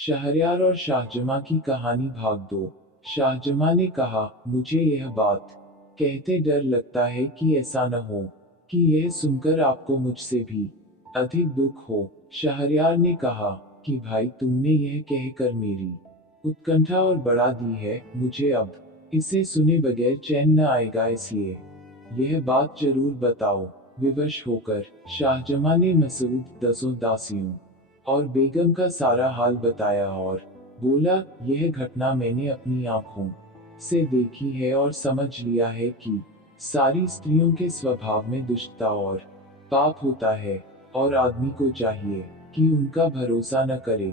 शहरयार और शाहजमां की कहानी भाग 2। शाहजमां ने कहा, मुझे यह बात कहते डर लगता है कि ऐसा न हो कि यह सुनकर आपको मुझसे भी अधिक दुख हो। शहरयार ने कहा कि भाई, तुमने यह कहकर मेरी उत्कंठा और बढ़ा दी है। मुझे अब इसे सुने बगैर चैन न आएगा, इसलिए यह बात जरूर बताओ। विवश होकर शाहजमां ने मसूद, दसों दासियों और बेगम का सारा हाल बताया और बोला, यह घटना मैंने अपनी आंखों से देखी है और समझ लिया है कि सारी स्त्रियों के स्वभाव में दुष्टता और पाप होता है, और आदमी को चाहिए कि उनका भरोसा न करे।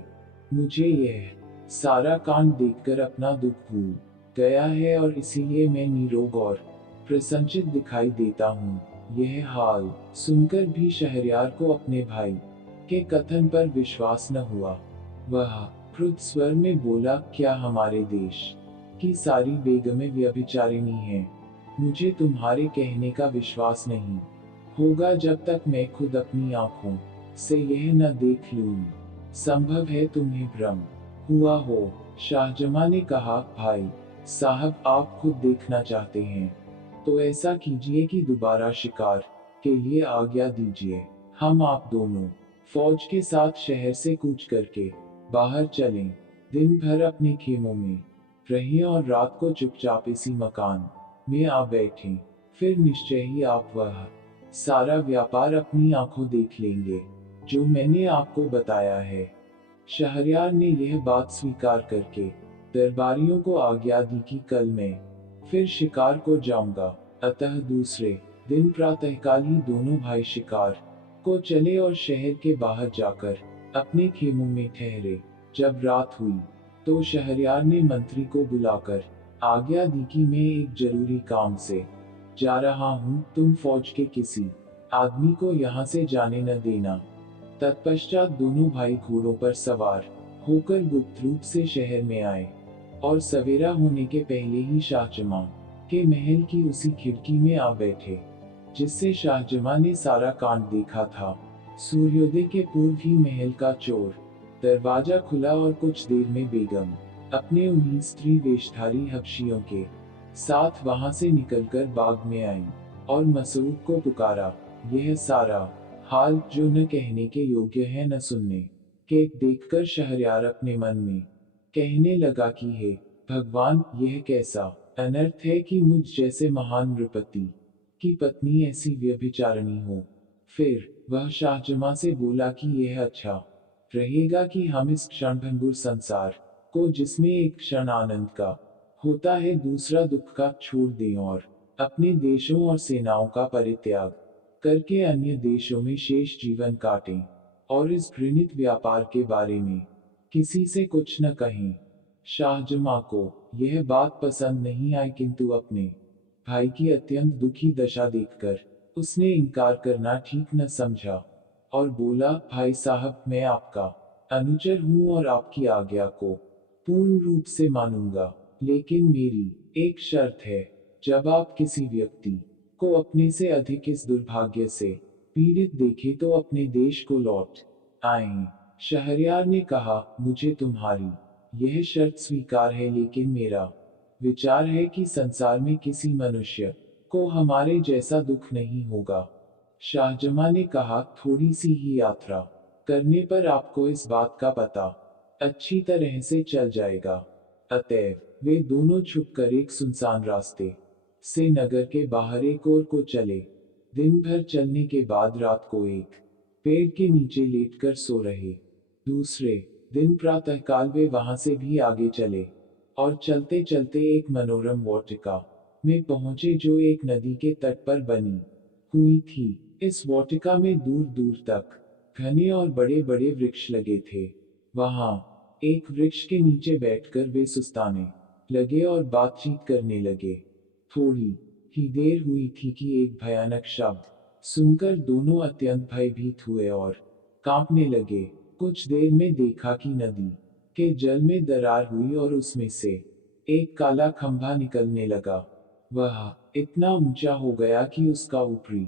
मुझे यह सारा कांड देखकर अपना दुख भूल गया है और इसीलिए मैं निरोग और प्रसन्नचित दिखाई देता हूँ। यह हाल सुनकर भी शहरयार को अपने भाई के कथन पर विश्वास न हुआ। वह क्रुद्ध स्वर में बोला, क्या हमारे देश की सारी बेगमें व्यभिचारिणी हैं? मुझे तुम्हारे कहने का विश्वास नहीं होगा जब तक मैं खुद अपनी आंखों से यह न देख लूं। संभव है तुम्हें भ्रम हुआ हो। शाहजमां ने कहा, भाई साहब, आप खुद देखना चाहते हैं तो ऐसा कीजिए कि दोबारा शिकार के लिए आज्ञा दीजिए। हम आप दोनों फौज के साथ शहर से कूच करके बाहर चलें। दिन भर अपने खेमों में रहें और रात को चुपचाप इसी मकान में आ बैठें। फिर निश्चय ही आप वह सारा व्यापार अपनी आंखों देख लेंगे जो मैंने आपको बताया है। शहरयार ने यह बात स्वीकार करके दरबारियों को आज्ञा दी कि कल मैं फिर शिकार को जाऊंगा। अतः दूसरे दिन प्रातःकाल ही दोनों भाई शिकार को चले और शहर के बाहर जाकर अपने खेमों में ठहरे। जब रात हुई तो शहरयार ने मंत्री को बुलाकर आज्ञा दी कि मैं एक जरूरी काम से जा रहा हूँ, तुम फौज के किसी आदमी को यहाँ से जाने न देना। तत्पश्चात दोनों भाई घोड़ों पर सवार होकर गुप्त रूप से शहर में आए और सवेरा होने के पहले ही शाहजमां के महल की उसी खिड़की में आ बैठे जिससे शाहजमां ने सारा कांड देखा था। सूर्योदय के पूर्व ही महल का चोर दरवाजा खुला और कुछ देर में बेगम अपने उन्हीं स्त्री वेशधारी हबशियों के साथ वहां से निकलकर बाग में आई और मसूद को पुकारा। यह सारा हाल जो न कहने के योग्य है न सुनने के देखकर शहरयार अपने मन में कहने लगा कि हे भगवान, यह कैसा अनर्थ है कि मुझ जैसे महान नृपति की पत्नी ऐसी व्यभिचारिणी हो। फिर वह शाहजमां से बोला कि यह अच्छा रहेगा कि हम इस क्षणभंगुर संसार को, जिसमें एक क्षण आनंद का होता है दूसरा दुख का, छोड़ दें और अपने देशों और सेनाओं का परित्याग करके अन्य देशों में शेष जीवन काटें और इस घृणित व्यापार के बारे में किसी से कुछ न कहें। शाहजमां को यह बात पसंद नहीं आई, किंतु अपने भाई की अत्यंत दुखी दशा देखकर उसने इनकार करना ठीक न समझा और बोला, भाई साहब, मैं आपका अनुचर हूँ और आपकी आज्ञा को पूर्ण रूप से मानूंगा, लेकिन मेरी एक शर्त है। जब आप किसी व्यक्ति को अपने से अधिक इस दुर्भाग्य से पीड़ित देखे तो अपने देश को लौट आएं। शहरयार ने कहा, मुझे तुम्हारी यह शर्त स्वीकार है, लेकिन मेरा विचार है कि संसार में किसी मनुष्य को हमारे जैसा दुख नहीं होगा। शाहजमां ने कहा, थोड़ी सी ही यात्रा करने पर आपको इस बात का पता अच्छी तरह से चल जाएगा। अतएव वे दोनों छुपकर एक सुनसान रास्ते से नगर के बाहर एक ओर को चले। दिन भर चलने के बाद रात को एक पेड़ के नीचे लेटकर सो रहे। दूसरे दिन प्रातःकाल वे वहां से भी आगे चले और चलते चलते एक मनोरम वाटिका में पहुंचे जो एक नदी के तट पर बनी हुई थी। इस वाटिका में दूर दूर तक घने और बड़े बड़े वृक्ष लगे थे। वहां एक वृक्ष के नीचे बैठकर वे सुस्ताने लगे और बातचीत करने लगे। थोड़ी ही देर हुई थी कि एक भयानक शब्द सुनकर दोनों अत्यंत भयभीत हुए और कांपने लगे। कुछ देर में देखा कि नदी के जल में दरार हुई और उसमें से एक काला खंभा निकलने लगा। वह इतना ऊंचा हो गया कि उसका ऊपरी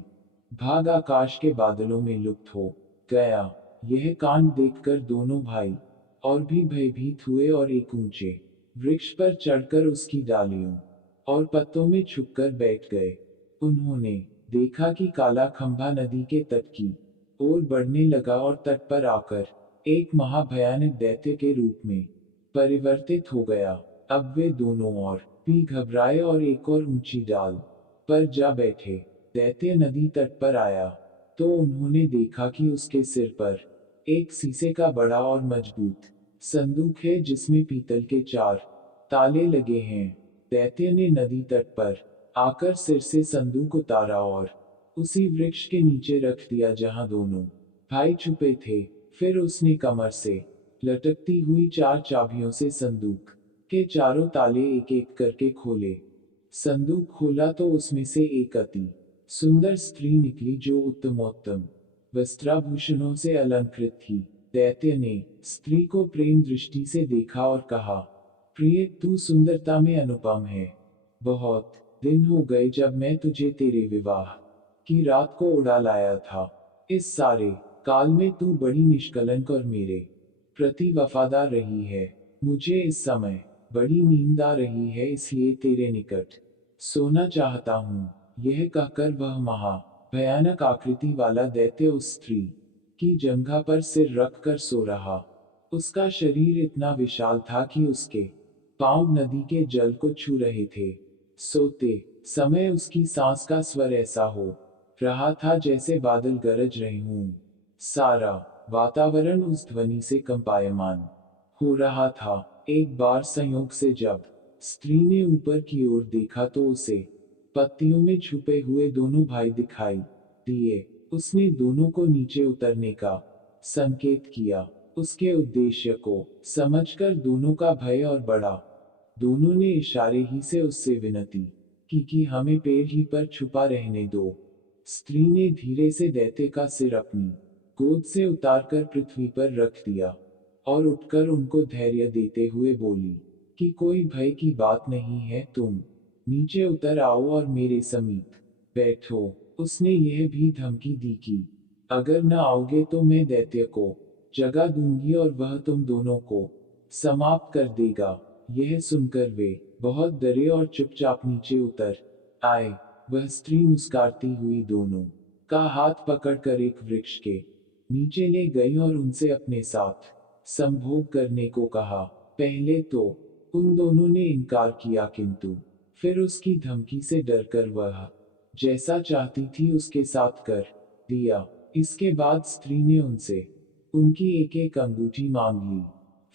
भाग आकाश के बादलों में लुप्त हो गया। यह कांड देखकर दोनों भाई और भी भयभीत हुए और एक ऊंचे वृक्ष पर चढ़कर उसकी डालियों और पत्तों में छुपकर बैठ गए। उन्होंने देखा कि काला खंभा नदी के तट की ओर बढ़ने लगा और तट पर आकर एक महाभयानक दैत्य के रूप में परिवर्तित हो गया। अब वे दोनों और भी घबराए और एक और ऊंची डाल पर जा बैठे। दैत्य नदी तट पर आया तो उन्होंने देखा कि उसके सिर पर एक शीशे का बड़ा और मजबूत संदूक है जिसमें पीतल के 4 ताले लगे हैं। दैत्य ने नदी तट पर आकर सिर से संदूक उतारा और उसी वृक्ष के नीचे रख दिया जहां दोनों भाई छुपे थे। फिर उसने कमर से लटकती हुई 4 चाबियों से संदूक के चारों ताले एक एक करके खोले। संदूक खोला तो उसमें से एक अति सुंदर स्त्री निकली जो उत्तमोत्तम वस्त्राभूषणों से अलंकृत थी। दैत्य ने स्त्री को प्रेम दृष्टि से देखा और कहा, प्रिय, तू सुंदरता में अनुपम है। बहुत दिन हो गए जब मैं तुझे तेरे विवाह की रात को उड़ा लाया था। इस सारे काल में तू बड़ी निष्कलंक और मेरे प्रति वफादार रही है। मुझे इस समय बड़ी नींद आ रही है, इसलिए तेरे निकट सोना चाहता हूँ। यह कहकर वह महा भयानक आकृति वाला दैत्य उस स्त्री की जंघा पर सिर रखकर सो रहा। उसका शरीर इतना विशाल था कि उसके पांव नदी के जल को छू रहे थे। सोते समय उसकी सांस का स्वर ऐसा हो रहा था जैसे बादल गरज रहे हों। सारा वातावरण उस ध्वनि से कंपायमान हो रहा था। एक बार संयोग से जब स्त्री ने ऊपर की ओर देखा तो उसे पत्तियों में छुपे हुए दोनों भाई दिखाई दिए। उसने दोनों को नीचे उतरने का संकेत किया। उसके उद्देश्य को समझकर दोनों का भय और बढ़ा। दोनों ने इशारे ही से उससे विनती की कि हमें पेड़ ही पर छुपा रहने दो। स्त्री ने धीरे से दैत्य का सिर अपनी गोद से उतारकर पृथ्वी पर रख दिया और उठकर उनको धैर्य देते हुए बोली कि कोई भय की बात नहीं है, तुम नीचे उतर आओ और मेरे समीप बैठो। उसने यह भी धमकी दी कि अगर न आओगे तो मैं दैत्य को जगा दूंगी और वह तुम दोनों को समाप्त कर देगा। यह सुनकर वे बहुत डरे और चुपचाप नीचे उतर आए। वह स्त्री मुस्कुराती हुई दोनों का हाथ पकड़कर एक वृक्ष के नीचे ले गई और उनसे अपने साथ संभोग करने को कहा। पहले तो उन दोनों ने इनकार किया, किंतु फिर उसकी धमकी से डरकर वह जैसा चाहती थी उसके साथ कर दिया। इसके बाद स्त्री ने उनसे उनकी एक एक अंगूठी मांग ली।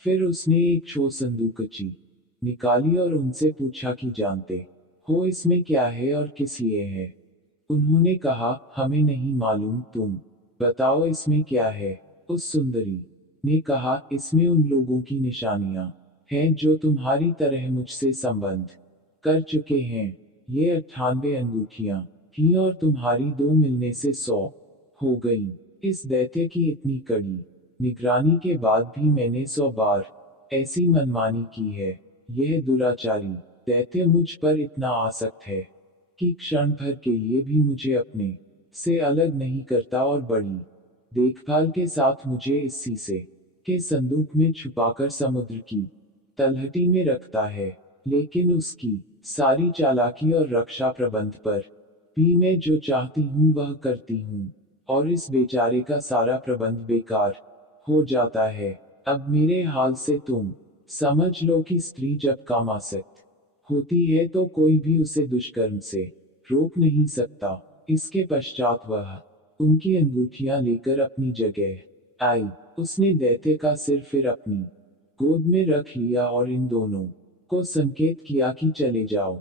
फिर उसने एक छो संदूकची निकाली और उनसे पूछा कि जानते हो इसमें क्या है और किस लिए है। उन्होंने कहा, हमें नहीं मालूम, तुम बताओ इसमें क्या है। उस सुंदरी ने कहा, इसमें उन लोगों की निशानियां हैं जो तुम्हारी तरह मुझसे संबंध कर चुके हैं। ये 98 अंगूठियां थीं और तुम्हारी 2 मिलने से 100 हो गई। इस दैत्य की इतनी कड़ी निगरानी के बाद भी मैंने 100 बार ऐसी मनमानी की है। यह दुराचारी दैत्य मुझ पर इतना आसक्त है कि क्षण भर के लिए भी मुझे अपने से अलग नहीं करता और बड़ी देखभाल के साथ मुझे इस शीशे के संदूक में छुपाकर समुद्र की तलहटी में रखता है। लेकिन उसकी सारी चालाकी और रक्षा प्रबंध पर भी मैं जो चाहती हूँ वह करती हूँ और इस बेचारे का सारा प्रबंध बेकार हो जाता है। अब मेरे हाल से तुम समझ लो कि स्त्री जब कामासक्त होती है तो कोई भी उसे दुष्कर्म से रोक नहीं सकता। इसके पश्चात वह उनकी अंगूठियां लेकर अपनी जगह आई। उसने दैत्य का सिर फिर अपनी गोद में रख लिया और इन दोनों को संकेत किया कि चले जाओ।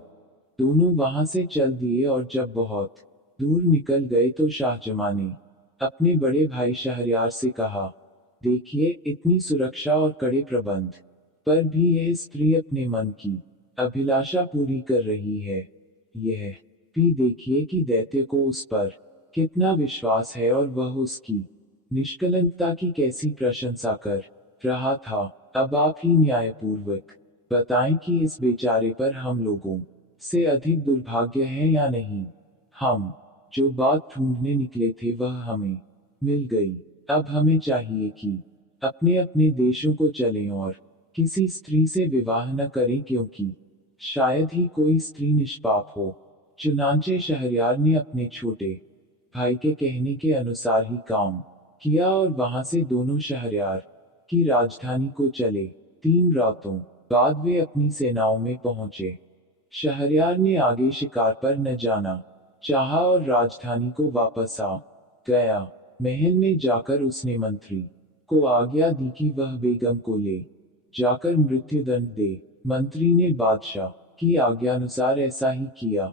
दोनों वहां से चल दिए और जब बहुत दूर निकल गए तो शाहजमां ने अपने बड़े भाई शहरयार से कहा, देखिए, इतनी सुरक्षा और कड़े प्रबंध पर भी यह स्त्री अपने मन की अभिलाषा पूरी कर रही है। यह भी देखिए कि दैत्य को उस पर कितना विश्वास है और वह उसकी निष्कलंकता की कैसी प्रशंसा कर रहा था। अब आप ही न्यायपूर्वक बताएं कि इस बेचारे पर हम लोगों से अधिक दुर्भाग्य है या नहीं। हम जो बात ढूंढने निकले थे वह हमें मिल गई। अब हमें चाहिए कि अपने अपने देशों को चलें और किसी स्त्री से विवाह न करें, क्योंकि शायद ही कोई स्त्री निष्पाप हो। चुनांचे शहरयार ने अपने छोटे भाई के कहने के अनुसार ही काम किया और वहां से दोनों शहरयार की राजधानी को चले। 3 रातों बाद वे अपनी सेनाओं में पहुंचे। शहरयार ने आगे शिकार पर न जाना चाहा और राजधानी को वापस आ गया। महल में जाकर उसने मंत्री को आज्ञा दी कि वह बेगम को ले जाकर मृत्युदंड दे। मंत्री ने बादशाह की आज्ञानुसार ऐसा ही किया।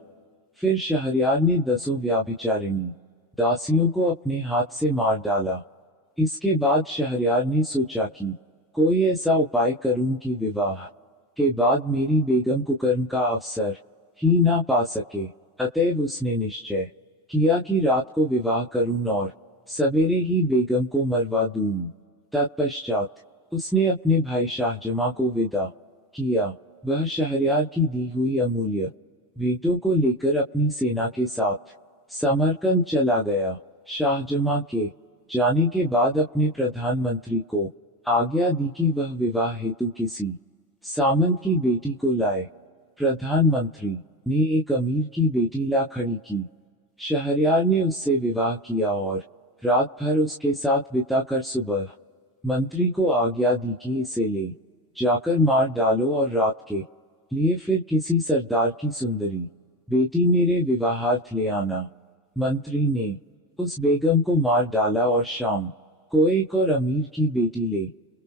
फिर शहरयार ने 10 व्यभिचारिणी दासियों को अपने हाथ से मार डाला। इसके बाद शहरयार ने सोचा कि कोई ऐसा उपाय करूं कि विवाह के बाद मेरी बेगम कुकर्म का अवसर ही ना पा सके। अतएव उसने निश्चय किया कि रात को विवाह करूं और सवेरे ही बेगम को मरवा दूं। तत्पश्चात उसने अपने भाई शाहजमां को विदा किया। वह शहरयार की दी हुई अमूल्य भेंटों को लेकर अपनी सेना के साथ समरकंद चला गया। शाहजमां के जाने के बाद अपने प्रधानमंत्री को आज्ञा दी कि वह विवाह हेतु किसी सामंत की बेटी को लाए। प्रधानमंत्री ने एक अमीर की बेटी ला खड़ी की। शहरयार ने उससे विवाह किया और रात भर उसके साथ बिताकर सुबह मंत्री को आज्ञा दी कि इसे ले जाकर मार डालो और रात के लिए फिर किसी सरदार की सुंदरी बेटी मेरे विवाहार्थ ले आना। मंत्री ने उस बेगम को मार डाला और शाम को एक और अमीर की बेटी ले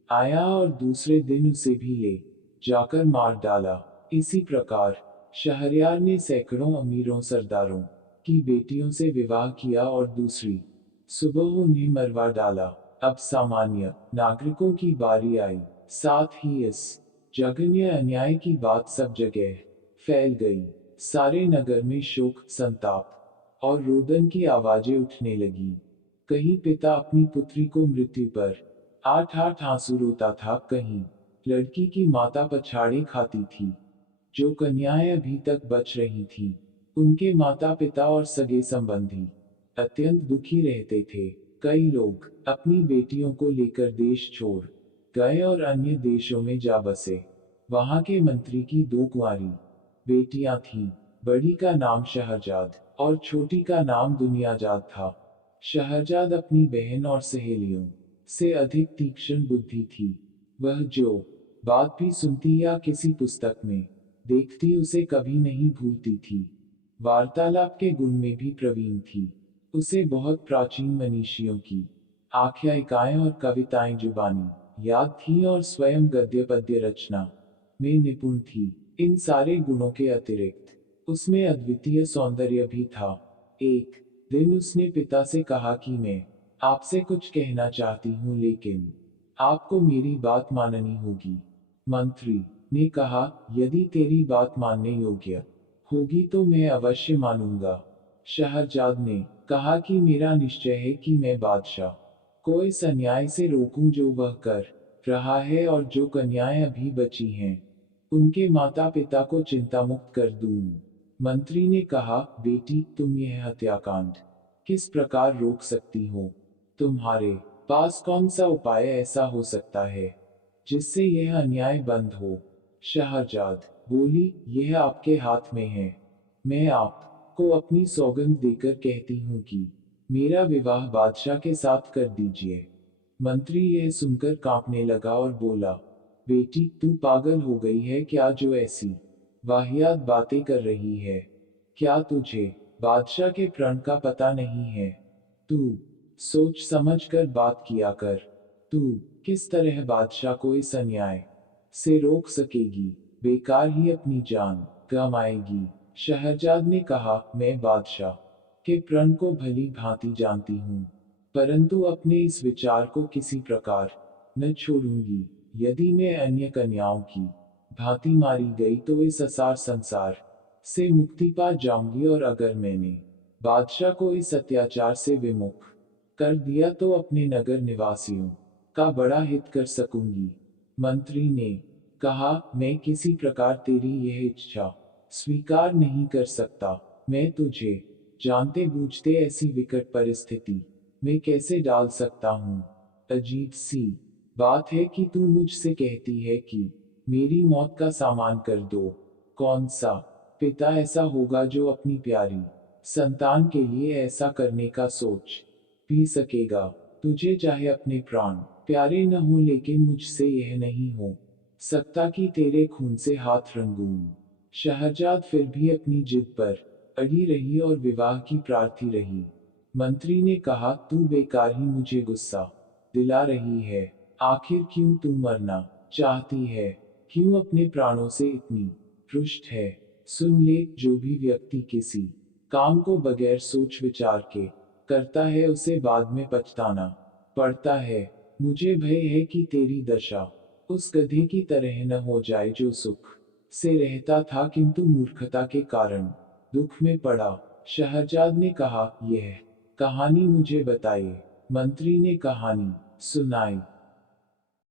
आया और दूसरे दिन उसे भी ले जाकर मार डाला। इसी प्रकार शहरयार ने सैकड़ों अमीरों सरदारों की बेटियों से विवाह किया और दूसरी सुबह उन्हें मरवा डाला। अब सामान्य नागरिकों की बारी आई। साथ ही इस जघन्य अन्याय की बात सब जगह फैल गई। सारे नगर में शोक, संताप और रोदन की आवाजें उठने लगी। कहीं पिता अपनी पुत्री को मृत्यु पर 8-8 आंसू रोता था, कहीं लड़की की माता पछाड़े खाती थी। जो कन्याएं अभी तक बच रही थीं, उनके माता पिता और सगे संबंधी अत्यंत दुखी रहते थे। कई लोग अपनी बेटियों को लेकर देश छोड़ गए और अन्य देशों में जा बसे। वहां के मंत्री की 2 कुंवारी बेटियां थीं। बड़ी का नाम शहरजाद और छोटी का नाम दुनियाजाद था। शहरजाद अपनी बहन और सहेलियों से अधिक तीक्ष्ण बुद्धि थी। वह जो बात भी सुनती या किसी पुस्तक में देखती उसे कभी नहीं भूलती थी। वार्तालाप के गुण में भी प्रवीण थी। उसे बहुत प्राचीन मनीषियों की आख्यायिकाएं और कविताएं जुबानी याद थी और स्वयं गद्य पद्य रचना में निपुण थी। इन सारे गुणों के अतिरिक्त उसमें अद्वितीय सौंदर्य भी था। एक दिन उसने पिता से कहा कि मैं आपसे कुछ कहना चाहती हूँ, लेकिन आपको मेरी बात माननी होगी। मंत्री ने कहा, यदि तेरी बात मानने योग्य होगी तो मैं अवश्य मानूंगा। शहरजाद ने कहा कि मेरा निश्चय है कि मैं बादशाह को इस अन्याय से रोकूं जो वह कर रहा है, और जो कन्याएं अभी बची हैं उनके माता पिता को चिंता मुक्त कर दूं। मंत्री ने कहा, बेटी, तुम यह हत्याकांड किस प्रकार रोक सकती हो? तुम्हारे पास कौन सा उपाय ऐसा हो सकता है जिससे यह अन्याय बंद हो? शहरजाद बोली, यह आपके हाथ में है। मैं आपको अपनी सौगंध देकर कहती हूँ कि मेरा विवाह बादशाह के साथ कर दीजिए। मंत्री यह सुनकर कांपने लगा और बोला, बेटी, तू पागल हो गई है क्या जो ऐसी वाहियात बातें कर रही है? क्या तुझे बादशाह के प्रण का पता नहीं है? तू सोच समझ कर बात किया कर। तू किस तरह बादशाह को इस अन्याय से रोक सकेगी? बेकार ही अपनी जान गंवाएगी। शहरजाद ने कहा, मैं बादशाह के प्रण को भली भांति जानती हूँ, परंतु अपने इस विचार को किसी प्रकार न छोड़ूंगी। यदि मैं अन्य कन्याओं की भांति मारी गई तो इस असार संसार से मुक्ति पा जाऊंगी, और अगर मैंने बादशाह को इस अत्याचार से विमुख कर दिया तो अपने नगर निवासियों का बड़ा हित कर सकूंगी। मंत्री ने कहा, मैं किसी प्रकार तेरी यह इच्छा स्वीकार नहीं कर सकता। मैं तुझे जानते बूझते ऐसी विकट परिस्थिति में कैसे डाल सकता हूँ? अजीब सी बात है कि तू मुझसे कहती है कि मेरी मौत का सामान कर दो। कौन सा पिता ऐसा होगा जो अपनी प्यारी संतान के लिए ऐसा करने का सोच भी सकेगा? तुझे चाहे अपने प्राण प्यारे न हो, लेकिन मुझसे यह नहीं हो सकता कि तेरे खून से हाथ रंगूं। शहरजाद फिर भी अपनी जिद पर अड़ी रही और विवाह की प्रार्थी रही। मंत्री ने कहा, तू बेकार ही मुझे गुस्सा दिला रही है। आखिर क्यों तू मरना चाहती है? क्यों अपने प्राणों से इतनी रुष्ट है? सुन ले, जो भी व्यक्ति किसी काम को बगैर सोच विचार के करता है उसे बाद में पछताना पड़ता है। मुझे भय है कि तेरी दशा उस गधे की तरह न हो जाए जो सुख से रहता था किंतु मूर्खता के कारण दुख में पड़ा। शहरजाद ने कहा, यह कहानी मुझे बताइए। मंत्री ने कहानी सुनाई।